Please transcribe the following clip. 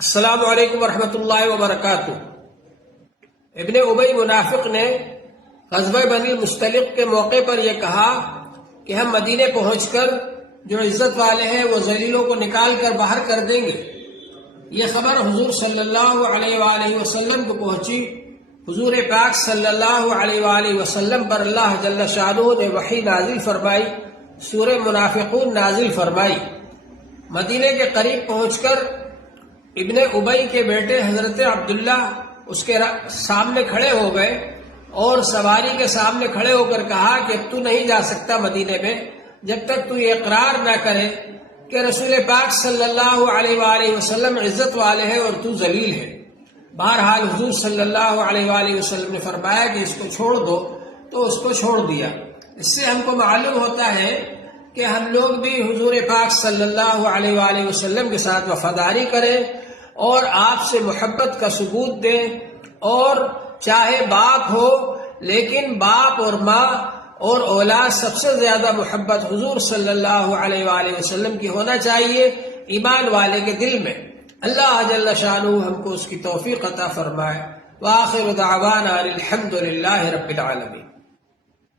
السلام علیکم ورحمۃ اللہ وبرکاتہ۔ ابن ابی منافق نے غزوہ بنی المصطلق کے موقع پر یہ کہا کہ ہم مدینے پہنچ کر جو عزت والے ہیں وہ ذلیلوں کو نکال کر باہر کر دیں گے۔ یہ خبر حضور صلی اللہ علیہ وآلہ وسلم کو پہنچی۔ حضور پاک صلی اللہ علیہ وآلہ وسلم پر اللہ جل شانہ نے وحی نازل فرمائی، سورہ منافقون نازل فرمائی۔ مدینے کے قریب پہنچ کر ابن ابی کے بیٹے حضرت عبداللہ اس کے سامنے کھڑے ہو گئے اور سواری کے سامنے کھڑے ہو کر کہا کہ تو نہیں جا سکتا مدینے میں جب تک تو یہ اقرار نہ کرے کہ رسول پاک صلی اللہ علیہ وآلہ وسلم عزت والے ہیں اور تو ذلیل ہے۔ بہرحال حضور صلی اللہ علیہ وآلہ وسلم نے فرمایا کہ اس کو چھوڑ دو، تو اس کو چھوڑ دیا۔ اس سے ہم کو معلوم ہوتا ہے کہ ہم لوگ بھی حضور پاک صلی اللہ علیہ وآلہ وسلم کے ساتھ وفاداری کریں اور آپ سے محبت کا ثبوت دیں، اور چاہے باپ ہو لیکن باپ اور ماں اور اولاد سب سے زیادہ محبت حضور صلی اللہ علیہ وآلہ وسلم کی ہونا چاہیے ایمان والے کے دل میں۔ اللہ جل شانہ ہم کو اس کی توفیق عطا فرمائے۔ وآخر دعوانا الحمد للہ رب العالمین۔